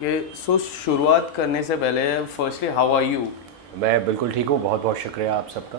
शुरुआत करने से पहले फर्स्टली हाउ आर यू। मैं बिल्कुल ठीक हूँ। बहुत बहुत शुक्रिया आप सबका।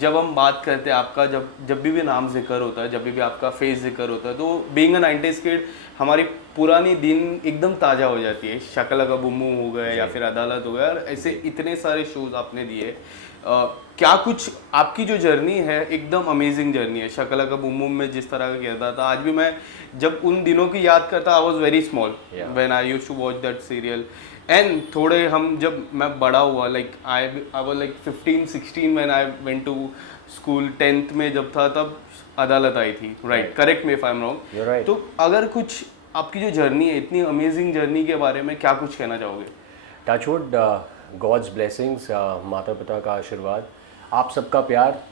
जब हम बात करते हैं आपका, जब जब भी नाम जिक्र होता है, जब भी आपका फेस जिक्र होता है, तो बीइंग अ 90s किड हमारी पुरानी दिन एकदम ताज़ा हो जाती है। शकला का बुम्बू हो गया या फिर अदालत हो गया, और ऐसे इतने सारे शोज आपने दिए। क्या कुछ आपकी जो जर्नी है एकदम अमेजिंग जर्नी है। शकला का बुम्बू में जिस तरह का किया था, आज भी मैं जब उन दिनों की याद करता, I was very small when I used to watch that serial. And थोड़े हम जब मैं बड़ा हुआ, like I was like 15-16 when I went to school, 10th में जब था तब अदालत आई थी, right? Correct me if I am wrong. तो अगर कुछ आपकी जो जर्नी है, इतनी अमेजिंग जर्नी के बारे में क्या कुछ कहना चाहोगे? टचवुड, गॉड्स ब्लेसिंग्स, माता पिता का आशीर्वाद, आप सबका प्यार,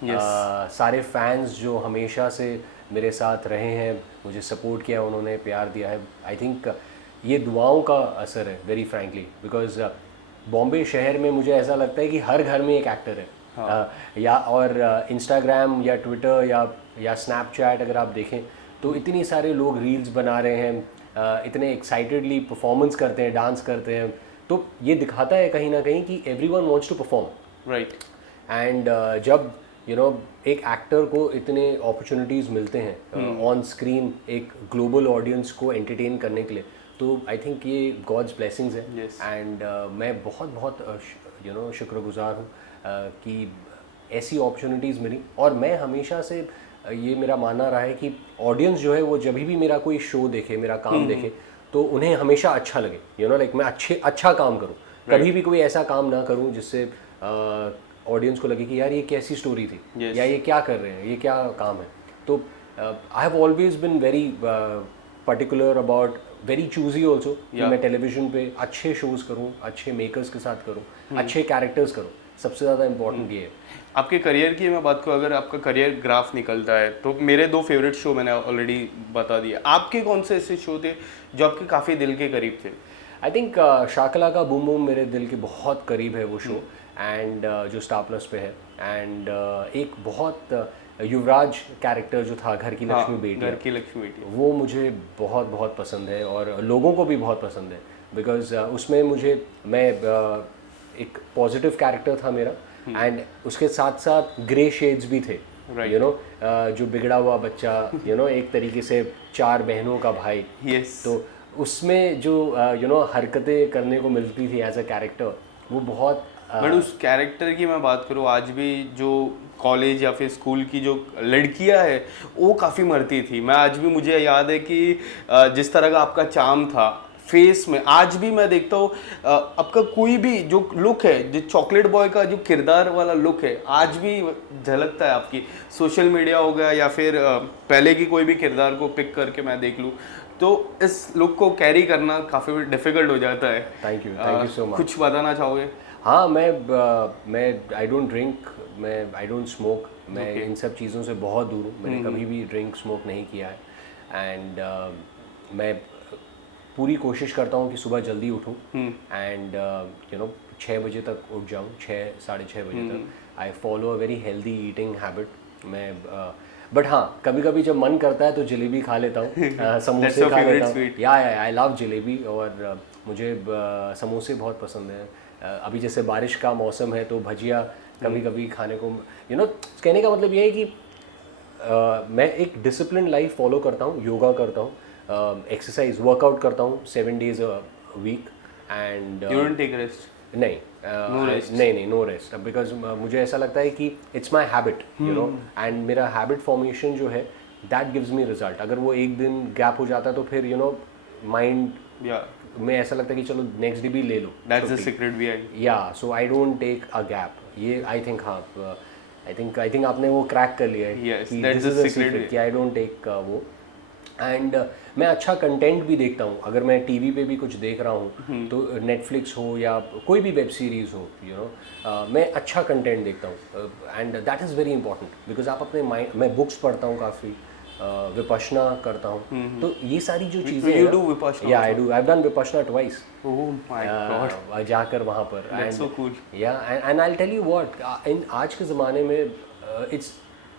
सारे फैंस जो हमेशा से मेरे साथ रहे हैं, मुझे सपोर्ट किया, उन्होंने प्यार दिया है। आई थिंक ये दुआओं का असर है, वेरी फ्रैंकली, बिकॉज बॉम्बे शहर में मुझे ऐसा लगता है कि हर घर में एक एक्टर है। या और इंस्टाग्राम या ट्विटर या स्नैपचैट अगर आप देखें तो इतनी सारे लोग रील्स बना रहे हैं, इतने एक्साइटेडली परफॉर्मेंस करते हैं, डांस करते हैं, तो ये दिखाता है कहीं ना कहीं कि everyone wants to perform, right? And जब एक एक्टर को इतने अपॉर्चुनिटीज़ मिलते हैं ऑन स्क्रीन एक ग्लोबल ऑडियंस को एंटरटेन करने के लिए, तो आई थिंक ये गॉड्स ब्लेसिंग्स है। एंड मैं बहुत बहुत शुक्रगुजार हूँ कि ऐसी अपॉर्चुनिटीज़ मिली। और मैं हमेशा से ये मेरा मानना रहा है कि ऑडियंस जो है वो जब भी मेरा कोई शो देखे, मेरा काम देखे, तो उन्हें हमेशा अच्छा लगे, लाइक मैं अच्छा काम करूँ, कभी भी कोई ऐसा काम ना करूँ जिससे ऑडियंस को लगे कि यार ये कैसी स्टोरी थी, या ये क्या कर रहे हैं, ये क्या काम है। तो I have always been very particular about, very choosy also, कि मैं टेलीविज़न पे अच्छे शोज़ करूँ, अच्छे मेकर्स के साथ करूँ, अच्छे कैरेक्टर्स करूँ। सबसे ज़्यादा इम्पोर्टेंट ये है। आपके करियर की मैं बात करूँ, अगर आपका करियर ग्राफ निकलता है, तो मेरे 2 फेवरेट शो मैंने ऑलरेडी बता दिया। आपके कौन से ऐसे शो थे जो आपके काफ़ी दिल के करीब थे? आई थिंक शाकला का बूम बूम मेरे दिल के बहुत करीब है वो शो, एंड जो स्टार प्लस पे है। एंड एक बहुत युवराज कैरेक्टर जो था, घर की लक्ष्मी बेटी, वो मुझे बहुत बहुत पसंद है और लोगों को भी बहुत पसंद है, बिकॉज उसमें मैं एक पॉजिटिव कैरेक्टर था मेरा, एंड उसके साथ साथ ग्रे शेड्स भी थे, जो बिगड़ा हुआ बच्चा, एक तरीके से 4 बहनों का भाई। तो उसमें जो हरकतें करने को मिलती थी एज अ कैरेक्टर, वो बहुत बट उस कैरेक्टर की मैं बात करूँ, आज भी जो कॉलेज या फिर स्कूल की जो लड़कियां है वो काफ़ी मरती थी। मैं आज भी, मुझे याद है कि जिस तरह का आपका चार्म था फेस में, आज भी मैं देखता हूँ आपका कोई भी जो लुक है, जो चॉकलेट बॉय का जो किरदार वाला लुक है, आज भी झलकता है आपकी। सोशल मीडिया हो गया या फिर पहले की कोई भी किरदार को पिक करके मैं देख लूँ, तो इस लुक को कैरी करना काफ़ी डिफिकल्ट हो जाता है। Thank you so much. कुछ बताना चाहोगे? हाँ, मैं I don't drink, I don't smoke, मैं इन सब चीज़ों से बहुत दूर हूँ। मैंने कभी भी ड्रिंक स्मोक नहीं किया है। एंड मैं पूरी कोशिश करता हूँ कि सुबह जल्दी उठूँ, एंड 6 बजे तक उठ जाऊँ, 6-6:30 बजे तक। I follow a very healthy eating habit. मैं बट हाँ, कभी कभी जब मन करता है तो जलेबी खा लेता हूँ, समोसे खा लेता हूँ। या आई लव जलेबी, और मुझे समोसे बहुत पसंद हैं। अभी जैसे बारिश का मौसम है तो भजिया कभी कभी खाने को, कहने का मतलब ये है कि मैं एक डिसिप्लिन लाइफ फॉलो करता हूँ, योगा करता हूँ, एक्सरसाइज वर्कआउट करता हूँ 7 days a week. And you don't take rest? नहीं, नहीं, नो रेस्ट, बिकॉज मुझे ऐसा लगता है कि इट्स माई हैबिट, एंड मेरा हैबिट फॉर्मेशन जो है दैट गिव्स मी रिजल्ट। अगर वो एक दिन गैप हो जाता है तो फिर माइंड में ऐसा लगता है कि चलो नेक्स्ट डे भी ले लो। दैट्स द सीक्रेट भी है। Yeah so I don't take a gap. ये आई थिंक, हाँ, आई थिंक आपने वो क्रैक कर लिया है कि दिस इज द सीक्रेट, कि आई डोंट टेक वो। एंड मैं अच्छा कंटेंट भी देखता हूँ। अगर मैं टीवी पे भी कुछ देख रहा हूँ तो नेटफ्लिक्स हो या कोई भी वेब सीरीज़ हो, मैं अच्छा कंटेंट देखता हूँ, and that is very important, because आप अपने माइंड, मैं बुक्स पढ़ता हूँ काफ़ी, विपश्यना करता हूँ, तो ये सारी जो चीज़ें, you do vipassana? Yeah I do, I have done vipassana twice. Oh my god, जाकर वहाँ पर, that's so cool. Yeah and I will tell you what, in आज के ज़माने में इट्स,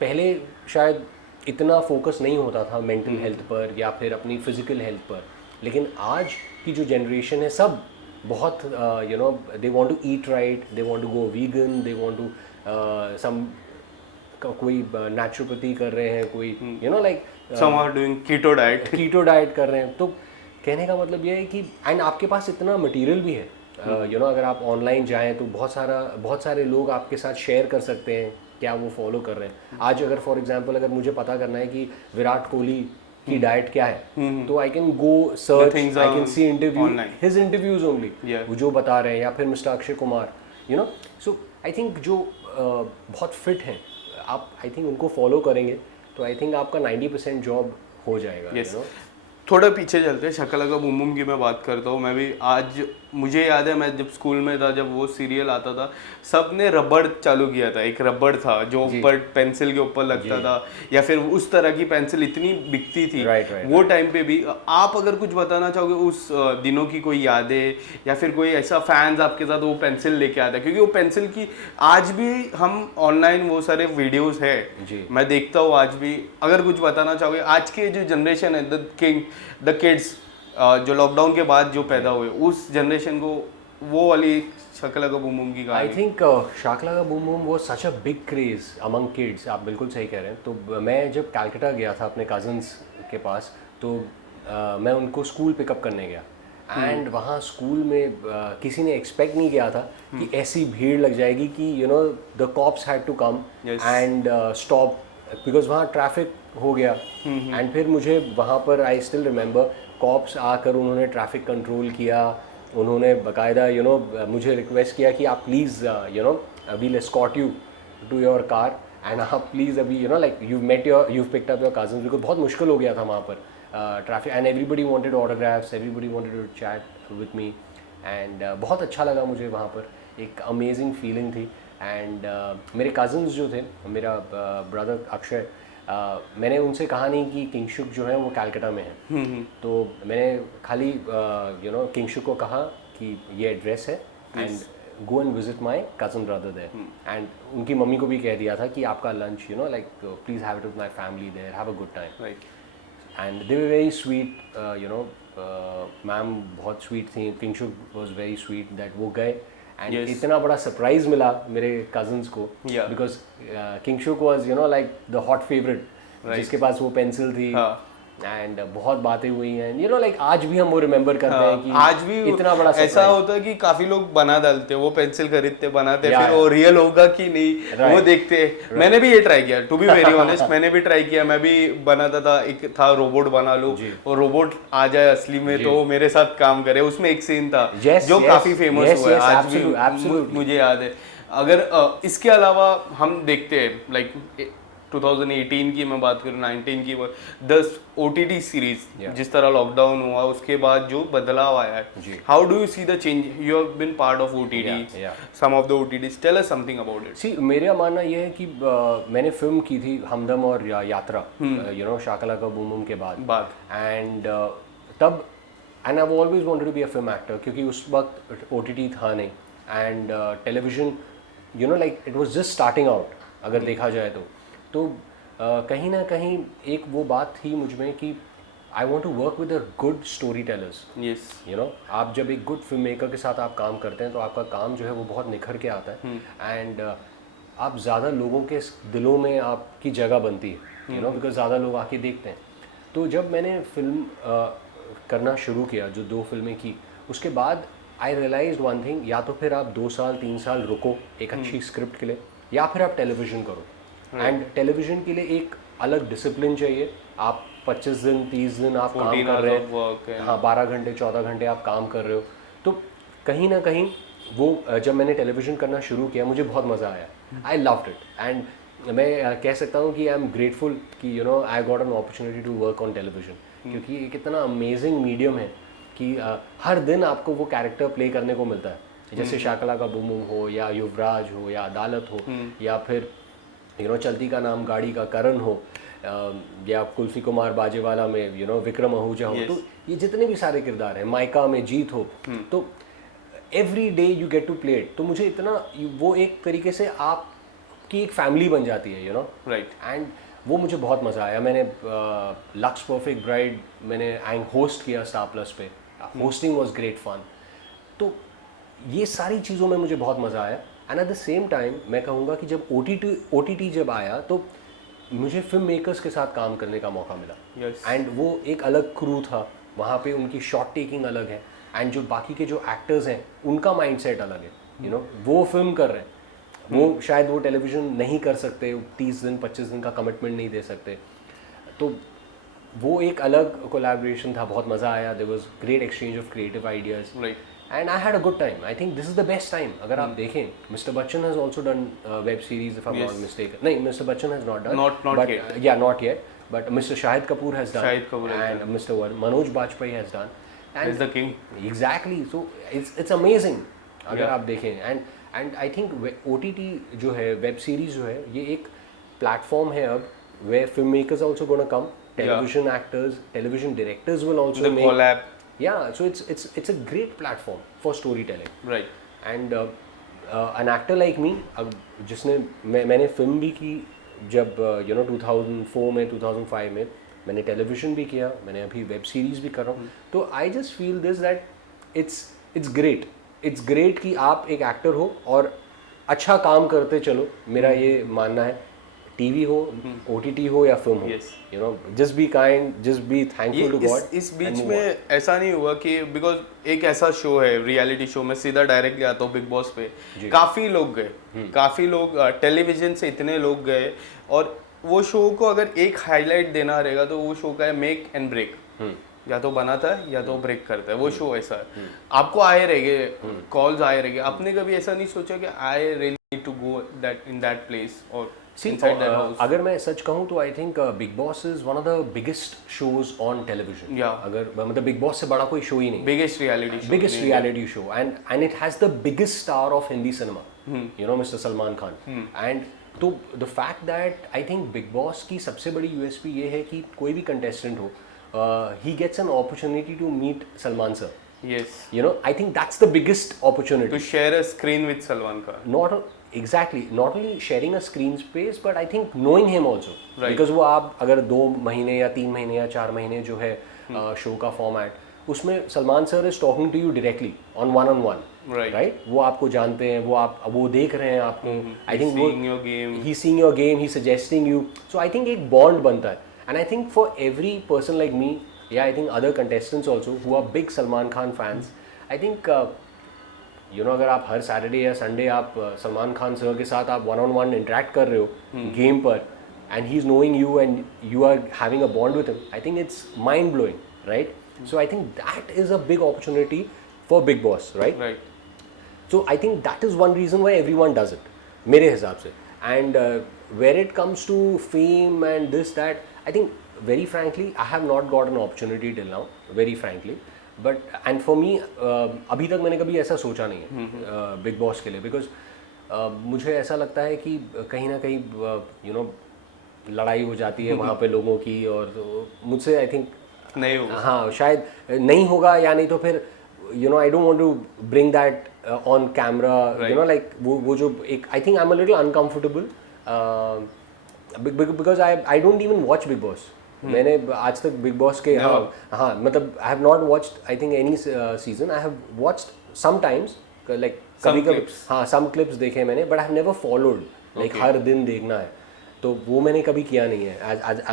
पहले शायद इतना फोकस नहीं होता था मेंटल हेल्थ पर या फिर अपनी फिजिकल हेल्थ पर, लेकिन आज की जो जनरेशन है सब बहुत you know they want to eat right, they want to go vegan, they want to some कोई नेचुरोपैथी कर रहे हैं, कोई you know like some are doing keto diet. Keto diet कर रहे हैं। तो कहने का मतलब ये है कि एंड आपके पास इतना मटेरियल भी है, यू नो अगर आप ऑनलाइन जाएं तो बहुत सारे लोग आपके साथ शेयर कर सकते हैं क्या वो फॉलो कर रहे हैं। आज अगर फॉर एग्जांपल अगर मुझे पता करना है कि विराट कोहली की डाइट क्या है, तो I can go search, I can see interview, his interviews only, वो जो बता रहे हैं, या फिर mister Akshay Kumar, you know. So I think जो बहुत फिट हैं आप, आई थिंक उनको फॉलो करेंगे तो आई थिंक आपका 90% जॉब हो जाएगा, Yes. You no. थोड़ा पीछे चलते हैं, शकलका बूम बूम की मैं बात करता हूँ। मैं भी आज मुझे याद है, मैं जब स्कूल में था, जब वो सीरियल आता था, सब ने रबड़ चालू किया था। एक रबड़ था जो ऊपर पेंसिल के ऊपर लगता था, या फिर उस तरह की पेंसिल इतनी बिकती थी वो टाइम पे भी। आप अगर कुछ बताना चाहोगे उस दिनों की कोई यादें, या फिर कोई ऐसा फैंस आपके साथ वो पेंसिल लेके आता है? क्योंकि वो पेंसिल की आज भी हम ऑनलाइन वो सारे वीडियोस है, मैं देखता हूँ आज भी। अगर कुछ बताना चाहोगे आज के जो जनरेशन है, द किड्स जो लॉकडाउन के बाद जो पैदा हुए, उस जनरेशन को वो वाली शकलका बूम बूम की आई कहानी। थिंक शकलका बूम बूम वो such a big craze among kids. आप बिल्कुल सही कह रहे हैं। तो मैं जब कैलकाटा गया था अपने कजन्स के पास, तो मैं उनको स्कूल पिकअप करने गया, एंड वहाँ स्कूल में किसी ने एक्सपेक्ट नहीं किया था कि ऐसी भीड़ लग जाएगी कि you know the cops had to come and stop, because वहाँ ट्रैफिक हो गया। एंड फिर मुझे वहाँ पर आई स्टिल रिमेंबर कॉप्स आकर उन्होंने ट्रैफिक कंट्रोल किया, उन्होंने बाकायदा यू नो मुझे रिक्वेस्ट किया कि आप please you know we'll escort you to your car, and आप प्लीज़ अभी you know like you picked up your cousins, because बहुत मुश्किल हो गया था वहाँ पर traffic, and everybody wanted autographs, everybody wanted to chat with me, and बहुत अच्छा लगा मुझे वहाँ पर, एक अमेजिंग फीलिंग थी। एंड मेरे कज़न्स जो थे, मेरा ब्रदर अक्षय, मैंने उनसे कहा नहीं कि किंगशुक जो है वो कैलकाटा में है, तो मैंने खाली यू नो किंगशुक को कहा कि ये एड्रेस है and go and visit my cousin brother there, and उनकी मम्मी को भी कह दिया था कि आपका lunch you know like please have it with my family there, have a good time. And they were very sweet, you know ma'am बहुत स्वीट थी, Kingshuk was very sweet that वो गए, एंड इतना बड़ा सरप्राइज मिला मेरे कजन्स को, because Kingshuk was you know like the hot favourite, जिसके पास वो पेंसिल थी, एंड बहुत बातें हुई हैं, यू नो लाइक आज भी हम वो रिमेंबर करते हैं कि आज भी इतना बड़ा ऐसा होता है कि काफी लोग बना डालते, वो पेंसिल खरीदते बनाते, फिर वो रियल होगा कि नहीं वो देखते। मैंने भी ये ट्राई किया, टू बी वेरी ऑनेस्ट, मैंने भी ट्राई किया, मैं भी बनाता था। एक था रोबोट बना लो और रोबोट आ जाए असली में तो मेरे साथ काम करे। उसमें एक सीन था जो काफी फेमस हुआ है, आज भी मुझे याद है। अगर इसके अलावा हम देखते हैं लाइक 2018 की मैं बात करूँ, 19 की, 10 OTT सीरीज, जिस तरह लॉकडाउन हुआ उसके बाद जो बदलाव आया है, how do you see the change? You have been part of OTT, some of the OTTs, tell us something about it. See मेरा मानना ये है कि मैंने फिल्म की थी हमदम और Yatra, you know Shaka Laka boom Boom के बाद, एंड तब and I always wanted to be a film actor, क्योंकि उस वक्त OTT था नहीं, and television you know like it was just starting out अगर देखा जाए तो कहीं ना कहीं एक वो बात थी मुझ में कि I want to work with a good storytellers. Yes, you know आप जब एक गुड फिल्म मेकर के साथ आप काम करते हैं तो आपका काम जो है वो बहुत निखर के आता है, एंड आप ज़्यादा लोगों के दिलों में आपकी जगह बनती है, यू नो बिकॉज ज़्यादा लोग आके देखते हैं। तो जब मैंने फिल्म करना शुरू किया, जो 2 फिल्में की, उसके बाद आई रियलाइज वन थिंग, या तो फिर आप 2 साल 3 साल रुको एक अच्छी स्क्रिप्ट के लिए, या फिर आप टेलीविज़न करो। एंड टेलीविज़न के लिए एक अलग डिसिप्लिन चाहिए। आप 25 दिन 30 दिन आप काम कर रहे हैं, हाँ 12 घंटे 14 घंटे आप काम कर रहे हो, तो कहीं ना कहीं वो जब मैंने टेलीविज़न करना शुरू किया मुझे बहुत मज़ा आया, आई लव्ड इट, एंड मैं कह सकता हूँ कि आई एम ग्रेटफुल कि you know I got an opportunity to work on television, क्योंकि एक इतना अमेजिंग मीडियम है कि हर दिन आपको वो कैरेक्टर प्ले करने को मिलता है, जैसे शकलका बूम बूम हो, या युवराज हो, या अदालत हो, या फिर यू नो चलती का नाम गाड़ी का करण हो, या कुल्फी कुमार बाजेवाला में यू नो विक्रम आहूजा हो, तो ये जितने भी सारे किरदार हैं, माइका में जीत हो, तो every day you get to play it. तो मुझे इतना वो एक तरीके से आपकी एक फैमिली बन जाती है, यू नो, राइट। एंड वो मुझे बहुत मज़ा आया. मैंने लक्स परफेक्ट ब्राइड मैंने होस्ट किया स्टार प्लस पे. Hosting was great fun. तो ये सारी चीज़ों में मुझे बहुत मज़ा आया. And at the same time मैं कहूँगा कि जब ओ टी टी जब आया तो मुझे फिल्म मेकर्स के साथ काम करने का मौका मिला. Yes. एंड वो एक अलग क्रू था वहाँ पे. उनकी शॉट टेकिंग अलग है एंड जो बाकी के जो एक्टर्स हैं उनका माइंडसेट अलग है. यू नो वो फिल्म कर रहे हैं, वो शायद वो टेलीविज़न नहीं कर सकते, 30 दिन 25 दिन का कमिटमेंट नहीं दे सकते. तो वो एक अलग कोलैबोरेशन था. बहुत मज़ा आया. There was great exchange of creative ideas Right. And I had a good time. I think this is the best time. अगर आप देखें, mister Bachchan has also done web series if I am not mistaken. नहीं, mister Bachchan has not done. Not yet. Yeah, not yet. But Mr. Shahid Kapoor has done. Shahid Kapoor has and Mr. Manoj Bajpayee has done. He's the king. Exactly. So it's amazing. अगर Yeah. आप देखें and I think OTT जो है, web series जो है, ये एक platform है अब where filmmakers are also going to come. Television actors, television directors will also The make. collab. Yeah. So it's a great platform for storytelling. Right. And an actor like me, जिसने मैंने film भी की जब 2004 में 2005 में. मैंने television भी किया, मैंने अभी वेब सीरीज़ भी कर रहा हूँ. तो I just feel this that it's great कि आप एक एक्टर हो और अच्छा काम करते चलो. मेरा ये मानना है. टीवी हो, OTT हो या फिल्म हो, Yes. You know, just be kind, just be thankful to God. इस बीच में ऐसा नहीं हुआ कि बिकॉज एक ऐसा शो है, रियलिटी शो, मैं सीधा डायरेक्टली आता हूँ बिग बॉस पे. काफ़ी लोग गए, काफ़ी लोग टेलीविजन से इतने लोग गए. और वो शो को अगर एक हाईलाइट देना रहेगा तो वो शो का है मेक एंड ब्रेक. या तो बनाता है या तो ब्रेक करता है. वो शो ऐसा है. आपको आए रहेंगे, कॉल्स आए रहेंगे. आपने कभी ऐसा नहीं सोचा कि I really need to go that in that place और inside that house? अगर मैं सच कहूँ तो I think Big Boss is one of the biggest shows on television. अगर मतलब बिग बॉस से बड़ा कोई शो ही नहीं. biggest reality show and it has the biggest star of Hindi cinema, you know, Mr. Salman Khan. And तो the fact that I think big boss की सबसे बड़ी USP ये है कि कोई भी contestant हो, he gets an opportunity to meet Salman sir. Yes. You know, I think that's the biggest opportunity. To share a screen with Salman Khan. Not only sharing a screen space, but I think knowing him also. Right. Because वो आप अगर 2 महीने या 3 महीने या 4 महीने जो है शो का फॉर्मेट, उसमें Salman sir is talking to you directly on one. Right. वो आपको जानते हैं, वो देख रहे हैं आपको. आई थिंक वो he seeing your game, he suggesting you. So I think एक बॉन्ड बनता है. And I think for every person like me, yeah I think other contestants also who are big Salman Khan fans, I think you know, अगर आप हर Saturday या Sunday आप Salman Khan sir के साथ आप 1-on-1 इंटरेक्ट कर रहे हो गेम पर, and he is knowing you and you are having a bond with him, I think it's mind blowing. Right. So I think that is a big opportunity for Big Boss. Right. So I think that is one reason why everyone does it, मेरे हिसाब से. And where it comes to fame and this that, I think very frankly I have not got an opportunity till now, very frankly. But and for me अभी तक मैंने कभी ऐसा सोचा नहीं है बिग बॉस के लिए. बिकॉज मुझे ऐसा लगता है कि कहीं ना कहीं यू नो लड़ाई हो जाती है वहाँ पे लोगों की, और तो मुझसे आई थिंक नहीं होगा. हाँ, शायद नहीं होगा, या नहीं तो फिर you know I don't want to bring that on camera. You know like वो जो एक, I think I am a little uncomfortable because I don't even watch Bigg Boss. मैंने आज तक बिग बॉस के हाँ मतलब I have not watched I think any season. I have watched sometimes, like कभी हाँ सम क्लिप्स देखे मैंने, but I have never followed like हर दिन देखना है, तो वो मैंने कभी किया नहीं है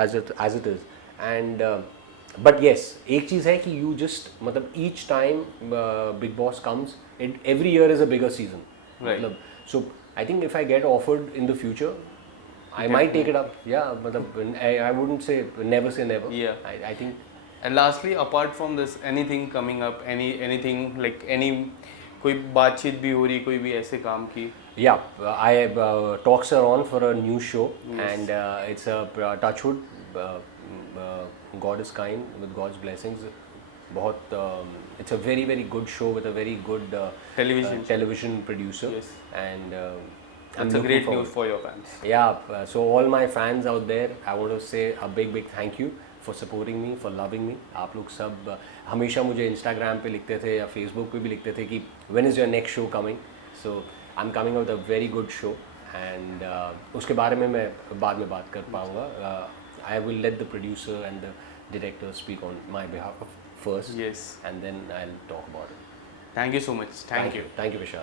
as it is. And but yes, एक चीज़ है कि यू जस्ट मतलब each time Bigg Boss comes, every year is a bigger season. मतलब so I think if I get offered in the future, I might take it up. Yeah, but I wouldn't say never say never. Yeah. I think. And lastly, apart from this, anything coming up, anything like any कोई बातचीत भी हो रही, कोई भी ऐसे काम की? Yeah, talks are on for a new show. Yes. And it's a Touchwood. God is kind, with God's blessings. बहुत it's a very very good show with a very good television producer. Yes. And it's a great news for your fans. Yeah, so all my fans out there, I want to say a big thank you for supporting me, for loving me. आप लोग सब हमेशा मुझे Instagram पे लिखते थे या Facebook पे भी लिखते थे कि when is your next show coming? So I'm coming out with a very good show, and उसके बारे में मैं बाद में बात कर पाऊँगा. I will let the producer and the director speak on my behalf first Yes. And then I will talk about it. Thank you so much. Thank you. Thank you, Vishal.